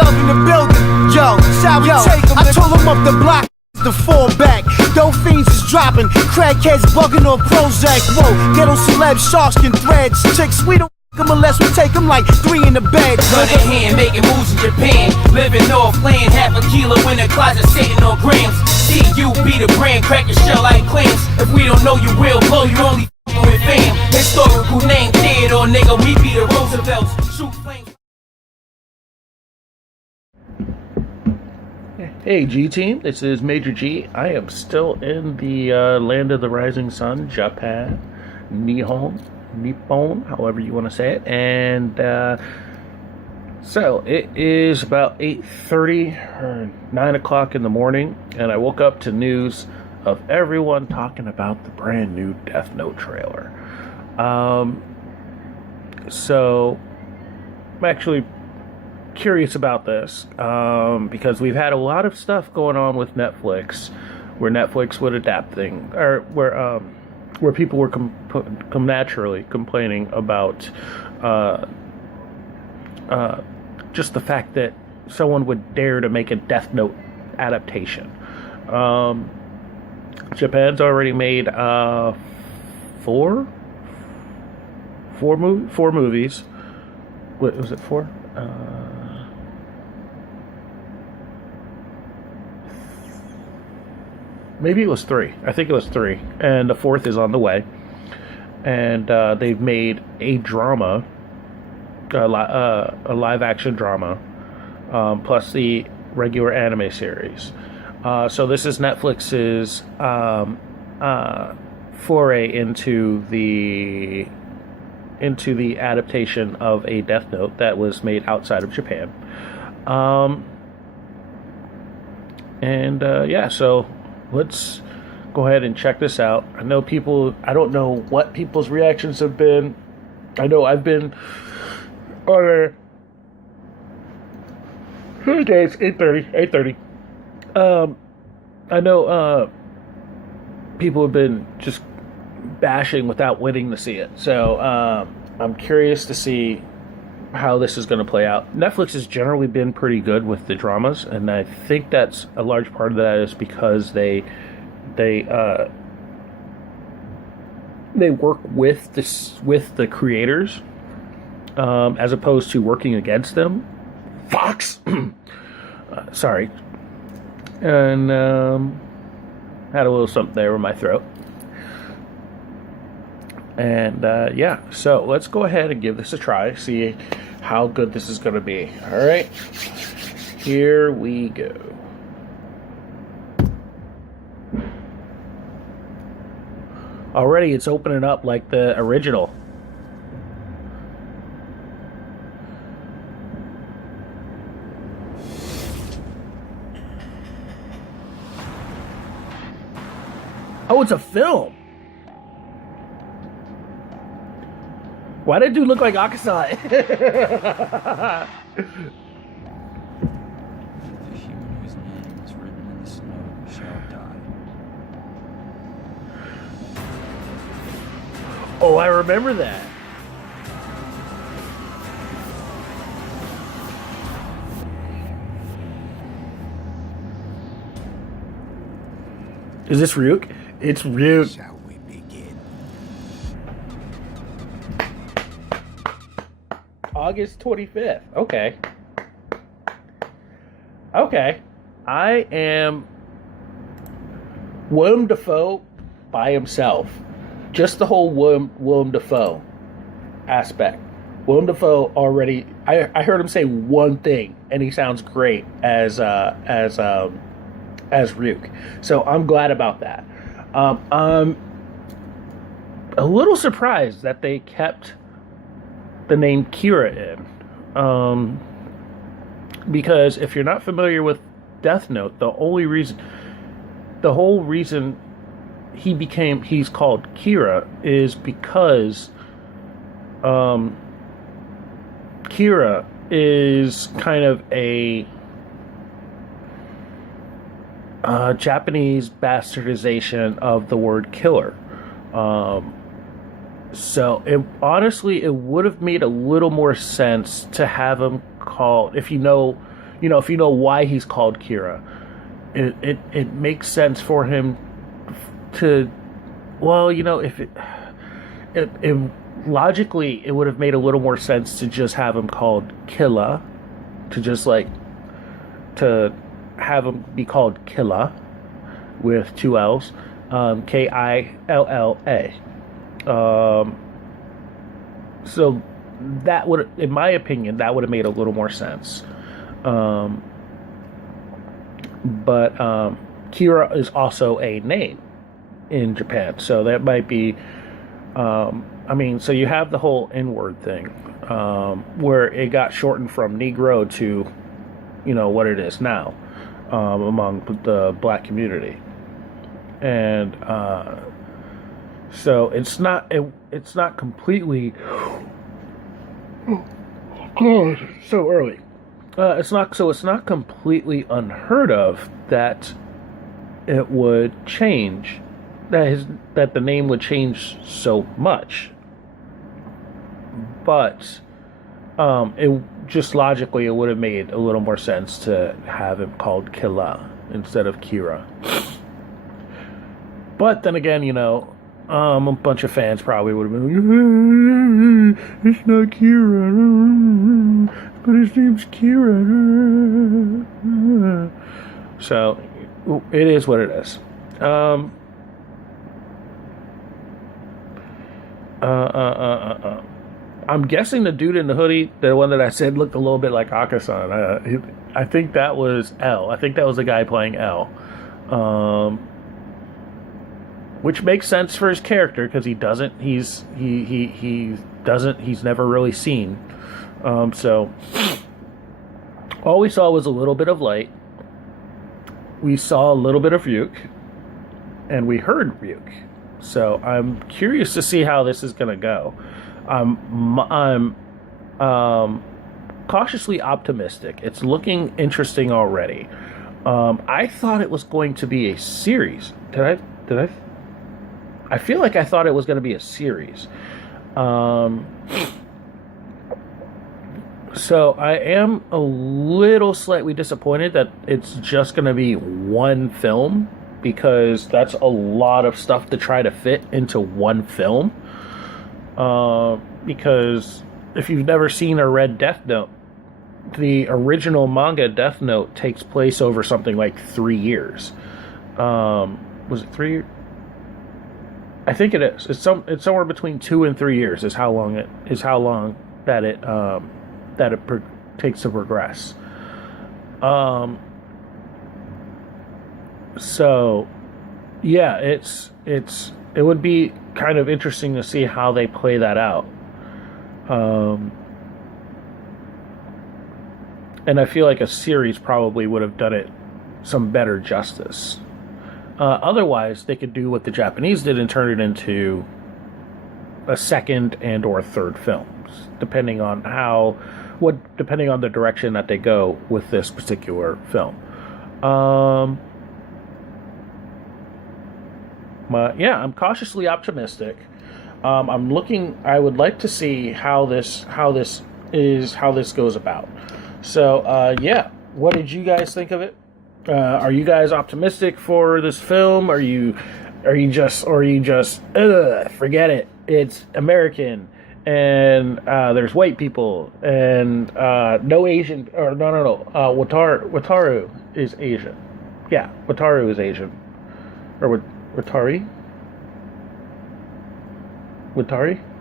love in the building. Yo, shall we take them? I told them up the block. The fall back, dope fiends is dropping, crackheads bugging on Prozac. Whoa, ghetto celeb sharks can threads. Chicks, we don't them unless we take them like 3 in the bed. Gun in hand, making moves in Japan. Living off land, half a kilo in the closet, sitting on grams. CU be the brand, crack your shell like clams. If we don't know you, we'll blow you only with fam. Historical name, Theodore, nigga, we be the Roosevelts. Shoot flames. Hey G-Team, this is Major G. I am still in the land of the rising sun, Japan, Nippon, however you want to say it. And so it is about 8:30 or 9 o'clock in the morning, and I woke up to news of everyone talking about the brand new Death Note trailer. So I'm actually curious about this because we've had a lot of stuff going on with Netflix, where Netflix would adapt things, or where people were naturally complaining about just the fact that someone would dare to make a Death Note adaptation. Japan's already made four movies. What was it, 4? Maybe it was 3. I think it was 3. And the 4th is on the way. And they've made a drama, a live action drama, plus the regular anime series. So this is Netflix's foray into the adaptation of a Death Note that was made outside of Japan. So let's go ahead and check this out. I don't know what people's reactions have been. I know I've been on Tuesday, it's 8:30. I know people have been just bashing without waiting to see it. So I'm curious to see how this is going to play out. Netflix has generally been pretty good with the dramas, and I think that's a large part of that is because they work with the creators as opposed to working against them. Fox, sorry, and had a little something there in my throat. And so let's go ahead and give this a try, see how good this is going to be. All right, here we go. Already it's opening up like the original. Oh, it's a film. Why did dude look like Akasai? The human whose name is written in the snow shall die. Oh, I remember that. Is this Ryuk? It's Ryuk. Shall we begin? August 25th. Okay. I am Willem Dafoe by himself. Just the whole Willem Dafoe aspect. Willem Dafoe already. I heard him say one thing, and he sounds great as Ryuk. So I'm glad about that. I'm a little surprised that they kept the name Kira in. Because if you're not familiar with Death Note, the whole reason he's called Kira is because Kira is kind of a Japanese bastardization of the word killer. So it would have made a little more sense to have him called, if you know if you know why he's called Kira, it makes sense for him to, well, if it logically, it would have made a little more sense to just have him called Killa, to just to have him be called Killa with two L's, Killa. So that would, in my opinion, that would have made a little more sense. But Kira is also a name in Japan, so that might be. So you have the whole N-word thing, where it got shortened from Negro to, what it is now, among the black community, and so it's not completely. God, so early. It's not completely unheard of that it would change, that the name would change so much. But it just logically, it would have made a little more sense to have him called Killa instead of Kira. But then again, a bunch of fans probably would have been like, it's not Kira, but his name's Kira. So it is what it is. I'm guessing the dude in the hoodie, the one that I said looked a little bit like Akasan. I think that was L. I think that was the guy playing L. Which makes sense for his character, because he's never really seen. So all we saw was a little bit of light. We saw a little bit of Ryuk, and we heard Ryuk. So I'm curious to see how this is going to go. I'm cautiously optimistic. It's looking interesting already. I thought it was going to be a series. Did I? I feel like I thought it was going to be a series. So I am a little slightly disappointed that it's just going to be one film, because that's a lot of stuff to try to fit into one film. Because if you've never seen or read Death Note, the original manga Death Note takes place over something like 3 years. Was it 3 years? I think it is. It's somewhere between 2 and 3 years is how long that it takes to progress. So yeah, it would be kind of interesting to see how they play that out. And I feel like a series probably would have done it some better justice. Otherwise, they could do what the Japanese did and turn it into a second and or third films, depending on the direction that they go with this particular film. Yeah, I'm cautiously optimistic. I would like to see how this goes about. So, yeah, what did you guys think of it? Are you guys optimistic for this film? Are you just forget it? It's American, and there's white people, and no Asian, or no. Wataru is Asian. Yeah, Wataru is Asian, or Watari.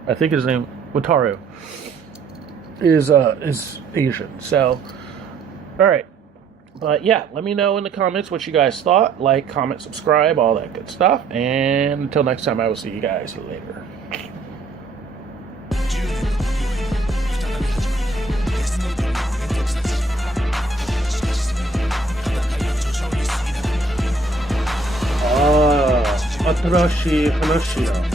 I think his name Wataru is Asian. So, all right. But yeah, let me know in the comments what you guys thought. Like, comment, subscribe, all that good stuff. And until next time, I will see you guys later. Atarashi Hanashira.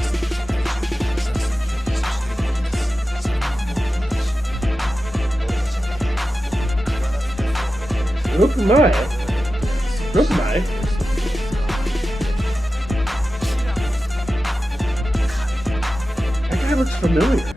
Look my. That guy looks familiar.